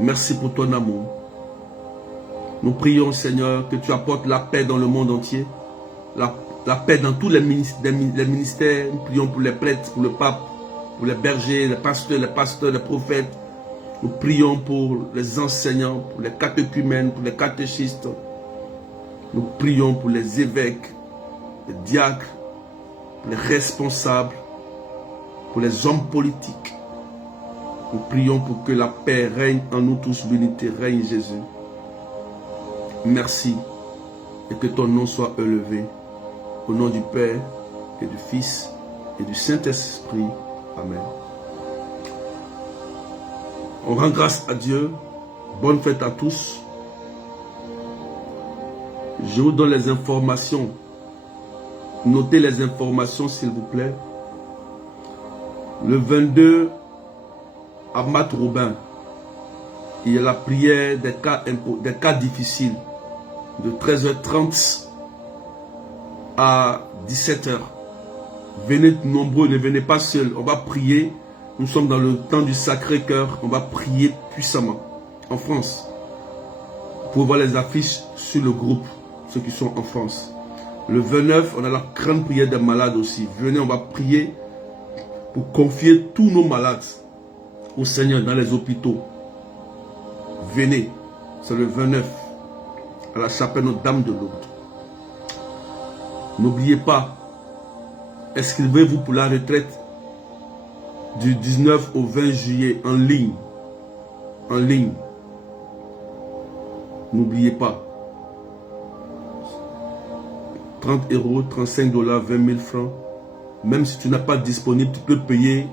Merci pour ton amour. Nous prions Seigneur que tu apportes la paix dans le monde entier. La paix dans tous les ministères. Nous prions pour les prêtres, pour le pape, pour les bergers, les pasteurs, les prophètes. Nous prions pour les enseignants, pour les catéchumènes, pour les catéchistes. Nous prions pour les évêques, les diacres, pour les responsables, pour les hommes politiques. Nous prions pour que la paix règne en nous tous, l'unité règne Jésus. Merci et que ton nom soit élevé. Au nom du Père et du Fils et du Saint-Esprit. Amen. On rend grâce à Dieu. Bonne fête à tous. Je vous donne les informations. Notez les informations s'il vous plaît. Le 22 à Mat-Robin, il y a la prière des cas difficiles de 13h30 à 17h. Venez nombreux, ne venez pas seuls. On va prier. Nous sommes dans le temps du Sacré-Cœur. On va prier puissamment. En France. Vous pouvez voir les affiches sur le groupe. Ceux qui sont en France. Le 29, on a la grande prière des malades aussi. Venez, on va prier pour confier tous nos malades au Seigneur dans les hôpitaux. Venez. C'est le 29. À la chapelle Notre-Dame de Lourdes. N'oubliez pas, inscrivez-vous pour la retraite du 19 au 20 juillet en ligne. En ligne. N'oubliez pas. 30 €, 35 $, 20 000 francs. Même si tu n'as pas disponible, tu peux payer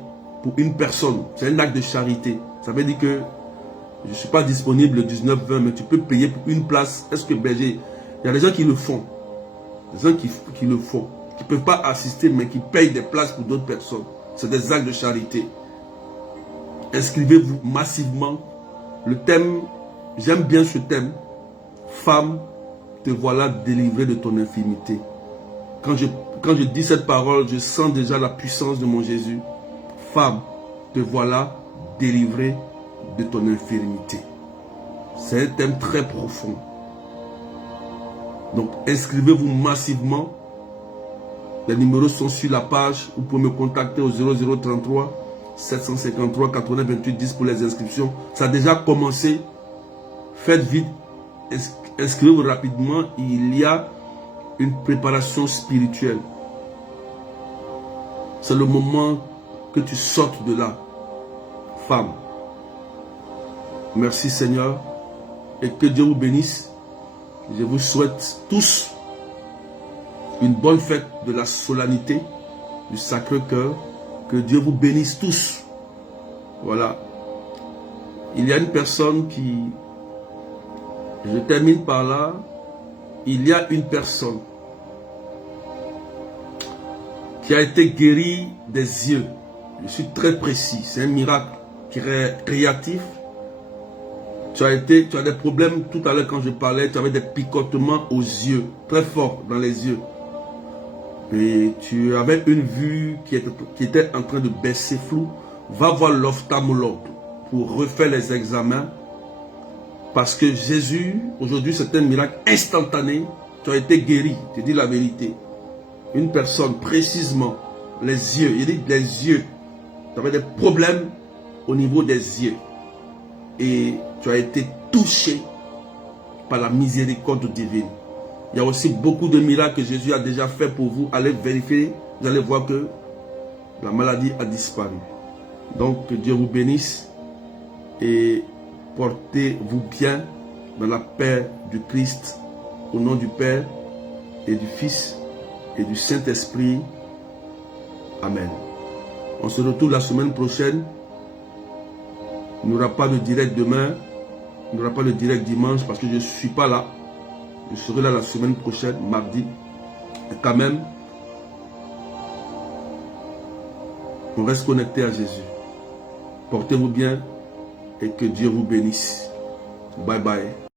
pour une personne. C'est un acte de charité. Ça veut dire que je ne suis pas disponible le 19-20, mais tu peux payer pour une place. Est-ce que berger? Il y a des gens qui le font. Des gens qui le font. Qui ne peuvent pas assister, mais qui payent des places pour d'autres personnes. C'est des actes de charité. Inscrivez-vous massivement. Le thème, j'aime bien ce thème. Femme, te voilà délivrée de ton infirmité. Quand je dis cette parole, je sens déjà la puissance de mon Jésus. Femme, te voilà délivrée de ton infirmité. C'est un thème très profond. Donc, inscrivez-vous massivement. Les numéros sont sur la page. Vous pouvez me contacter au 0033 753 80 28 10 pour les inscriptions. Ça a déjà commencé. Faites vite. Inscrivez-vous rapidement. Il y a une préparation spirituelle. C'est le moment que tu sortes de là. Femme. Merci Seigneur. Et que Dieu vous bénisse. Je vous souhaite tous une bonne fête de la solennité du Sacré-Cœur. Que Dieu vous bénisse tous. Voilà. Il y a une personne qui... Je termine par là. Il y a une personne qui a été guérie des yeux. Je suis très précis. C'est un miracle créatif. Tu as des problèmes tout à l'heure quand je parlais. Tu avais des picotements aux yeux. Très forts dans les yeux. Et tu avais une vue qui était en train de baisser flou. Va voir l'ophtalmologue pour refaire les examens. Parce que Jésus, aujourd'hui, c'est un miracle instantané. Tu as été guéri. Je dis la vérité. Une personne, précisément, les yeux. Il dit les yeux. Tu avais des problèmes au niveau des yeux. Et tu as été touché par la miséricorde divine. Il y a aussi beaucoup de miracles que Jésus a déjà fait pour vous. Allez vérifier. Vous allez voir que la maladie a disparu. Donc, que Dieu vous bénisse. Et portez-vous bien dans la paix du Christ, au nom du Père et du Fils et du Saint-Esprit. Amen. On se retrouve la semaine prochaine Il n'y aura pas de direct demain. Il n'y aura pas de direct dimanche parce que je ne suis pas là. Je serai là la semaine prochaine, mardi. Et quand même, on reste connecté à Jésus. Portez-vous bien et que Dieu vous bénisse. Bye bye.